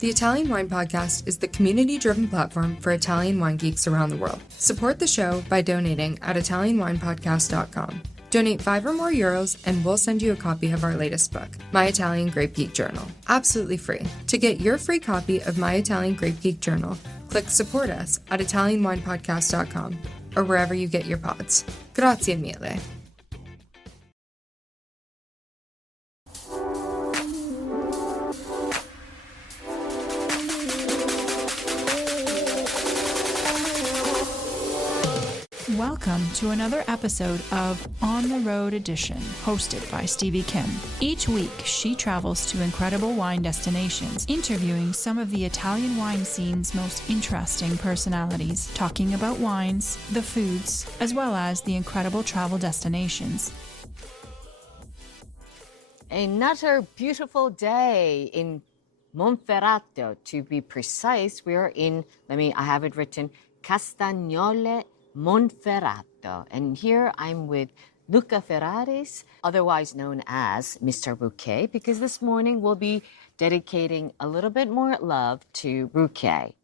The Italian Wine Podcast is the community-driven platform for Italian wine geeks around the world. Support the show by donating at ItalianWinepodcast.com. Donate €5 or more and we'll send you a copy of our latest book, My Italian Grape Geek Journal, absolutely free. To get your free copy of My Italian Grape Geek Journal, click Support Us at ItalianWinepodcast.com or wherever you get your pods. Grazie mille. Welcome to another episode of On the Road Edition, hosted by Stevie Kim. Each week, she travels to incredible wine destinations, interviewing some of the Italian wine scene's most interesting personalities, talking about wines, the foods, as well as the incredible travel destinations. Another beautiful day in Monferrato. To be precise, we are in, I have it written, Castagnole Monferrato. And here I'm with Luca Ferraris, otherwise known as Mr. Bouquet, because this morning we'll be dedicating a little bit more love to Bouquet.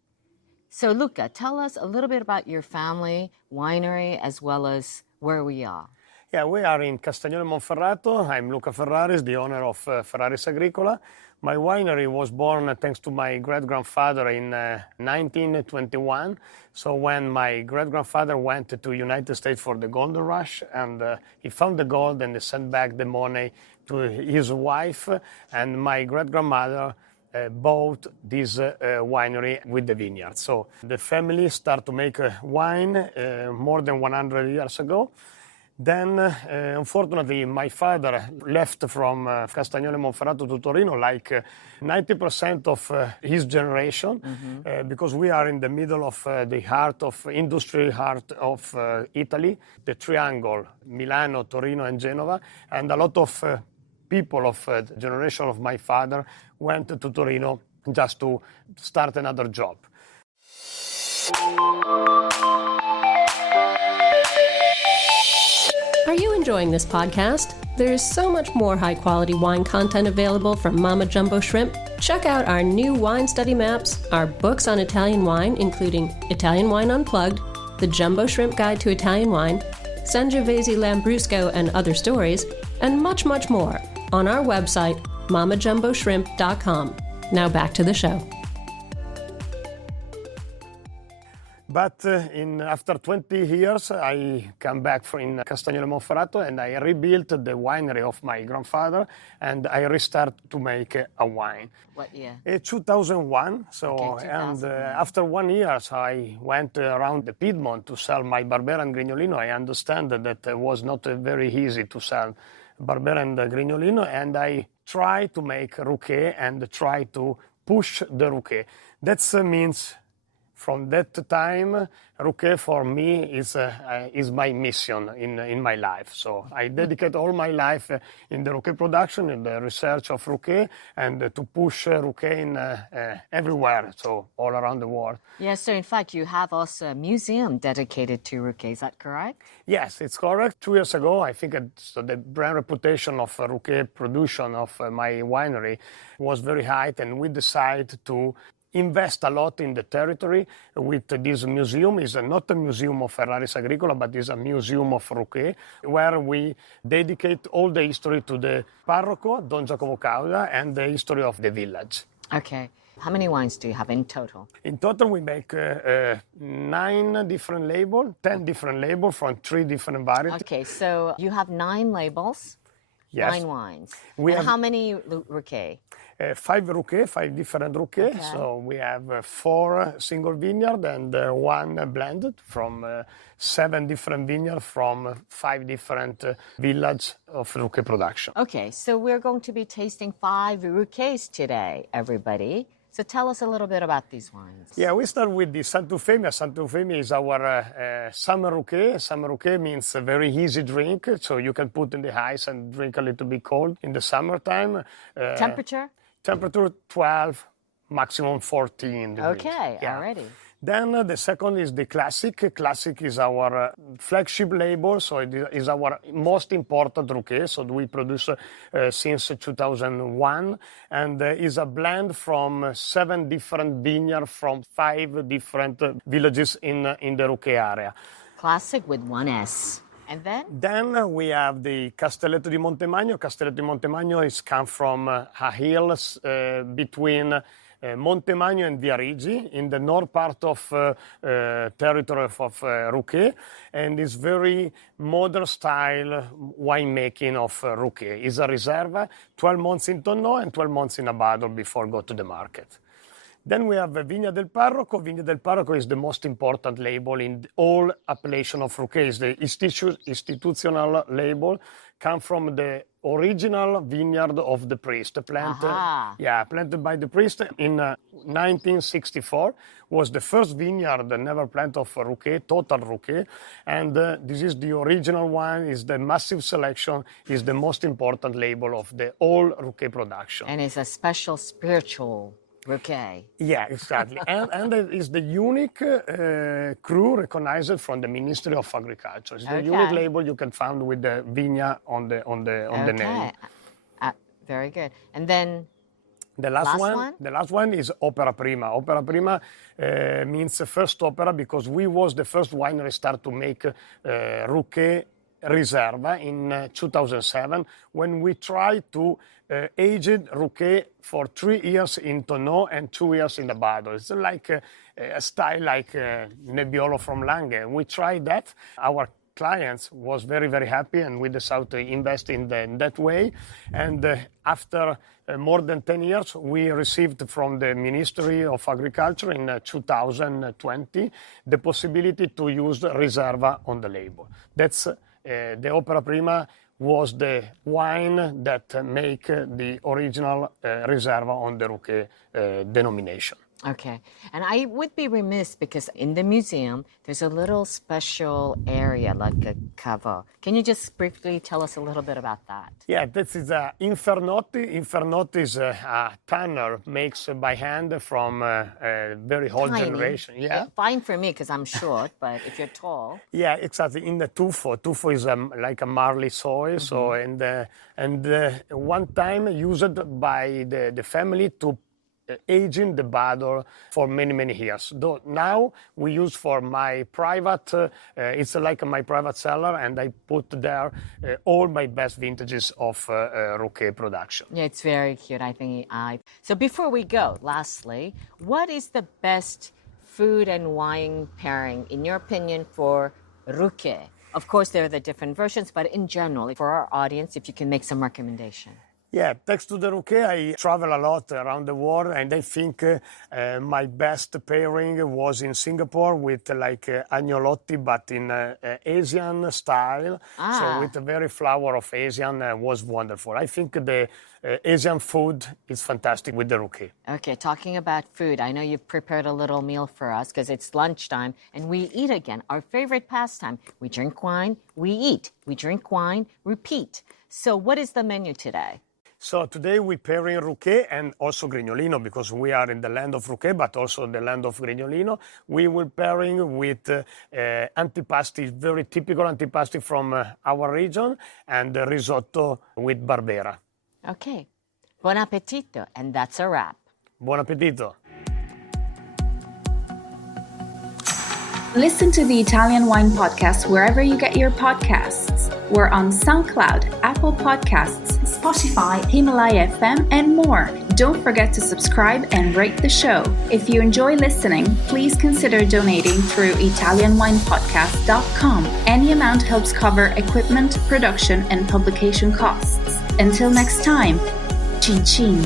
So Luca, tell us a little bit about your family, winery, as well as where we are. Yeah, we are in Castagnole Monferrato. I'm Luca Ferraris, the owner of Ferraris Agricola. My winery was born thanks to my great-grandfather in 1921. So when my great-grandfather went to the United States for the Golden Rush, and he found the gold and he sent back the money to his wife, and my great-grandmother bought this winery with the vineyard. So the family started to make wine more than 100 years ago. Then, unfortunately, my father left from Castagnole Monferrato to Torino, like 90% of his generation, because we are in the middle of the heart of industry, heart of Italy, the triangle, Milano, Torino, and Genova, and a lot of people of the generation of my father went to Torino just to start another job. Are you enjoying this podcast? There is so much more high-quality wine content available from Mama Jumbo Shrimp. Check out our new wine study maps, our books on Italian wine, including Italian Wine Unplugged, The Jumbo Shrimp Guide to Italian Wine, Sangiovese Lambrusco and Other Stories, and much, much more on our website, mamajumboshrimp.com. Now back to the show. But after 20 years, I come back in Castagnole Monferrato and I rebuilt the winery of my grandfather and I restart to make a wine. What year? 2001. So, okay, 2001. And after 1 year, I went around the Piedmont to sell my Barbera and Grignolino. I understand that it was not very easy to sell Barbera and Grignolino, and I tried to make Rouquet and try to push the Rouquet. That means from that time, Rouquet for me is my mission in my life. So I dedicate all my life in the Rouquet production, in the research of Rouquet, and to push Rouquet everywhere, so all around the world. Yes, so in fact, you have also a museum dedicated to Rouquet, is that correct? Yes, it's correct. 2 years ago, I think the brand reputation of Rouquet production of my winery was very high, and we decided to invest a lot in the territory with this museum. It's not a museum of Ferraris Agricola, but it's a museum of Rouquet, where we dedicate all the history to the Parroco, Don Giacomo Cauda, and the history of the village. Okay. How many wines do you have in total? In total, we make 9 different labels, 10 different labels from 3 different varieties. Okay, so you have 9 labels, yes. 9 wines. And how many Rouquet? 5 Rouquet, 5 different Rouquet. Okay. So we have 4 single vineyard and 1 blended from 7 different vineyards from 5 different villages of Rouquet production. Okay, so we're going to be tasting 5 Rouquets today, everybody. So tell us a little bit about these wines. Yeah, we start with the Sant'Eufemia. Sant'Eufemia is our summer Rouquet. Summer Rouquet means a very easy drink, so you can put in the ice and drink a little bit cold in the summertime. Temperature? Temperature 12, maximum 14 degrees. Okay, yeah. already. Then the second is the Classic. Classic is our flagship label, so it is our most important Ruché. So we produce since 2001, and is a blend from 7 different vineyards from 5 different villages in the Ruché area. Classic with 1 S. And then? Then we have the Castelletto di Montemagno. Castelletto di Montemagno is come from a hill between Montemagno and Viarigi in the north part of territory of Ruché, and is very modern style winemaking of Ruché. It's a Riserva, 12 months in tonneau and 12 months in Abbado before go to the market. Then we have Vigna del Parroco. Vigna del Parroco is the most important label in all appellation of Ruché. It's the institutional label, come from the original vineyard of the priest. Planted by the priest in 1964. Was the first vineyard never planted of Ruché, total Ruché. And this is the original one, is the massive selection, is the most important label of the all Ruché production. And it's a special spiritual Ruché. Yeah, exactly. and it is the unique cru recognized from the Ministry of Agriculture. It's the unique label you can find with the Vigna on the name. Very good. And then the last one is Opera Prima. Opera Prima means first opera because we was the first winery start to make Ruché Riserva in 2007 when we tried to aged Ruché for 3 years in tonneau and 2 years in Abbado. It's like a style like Nebbiolo from Langhe. We tried that. Our clients was very, very happy, and we decided to invest in that way. And after more than 10 years, we received from the Ministry of Agriculture in 2020 the possibility to use Riserva on the label. That's the Opera Prima was the wine that make the original Riserva on the Ruché denomination. Okay. And I would be remiss because in the museum, there's a little special area like a cavo. Can you just briefly tell us a little bit about that? Yeah, this is Infernotti. Infernotti is a tanner makes by hand from a very old generation. Yeah. Fine for me because I'm short, but if you're tall. Yeah, exactly. In the tufo. Tufo is like a marley soil. So and one time used by the family to aging the Bador for many, many years. Though now we use for my private, it's like my private cellar, and I put there all my best vintages of Ruché production. Yeah, it's very cute, I think. So before we go, lastly, what is the best food and wine pairing, in your opinion, for Ruché? Of course, there are the different versions, but in general, for our audience, if you can make some recommendation. Yeah, thanks to the Ruché, I travel a lot around the world, and I think my best pairing was in Singapore with like agnolotti, but in Asian style. So with the very flower of Asian was wonderful. I think the Asian food is fantastic with the Ruché. Okay, talking about food, I know you've prepared a little meal for us because it's lunchtime and we eat again. Our favorite pastime. We drink wine, we eat. We drink wine, repeat. So what is the menu today? So today we're pairing Ruché and also Grignolino because we are in the land of Ruché, but also the land of Grignolino. We will pairing with antipasti, very typical antipasti from our region, and risotto with Barbera. Okay. Buon appetito, and that's a wrap. Buon appetito. Listen to the Italian Wine Podcast wherever you get your podcasts. We're on SoundCloud, Apple Podcasts, Spotify, Himalaya FM, and more. Don't forget to subscribe and rate the show. If you enjoy listening, please consider donating through ItalianWinePodcast.com. Any amount helps cover equipment, production, and publication costs. Until next time, cin cin.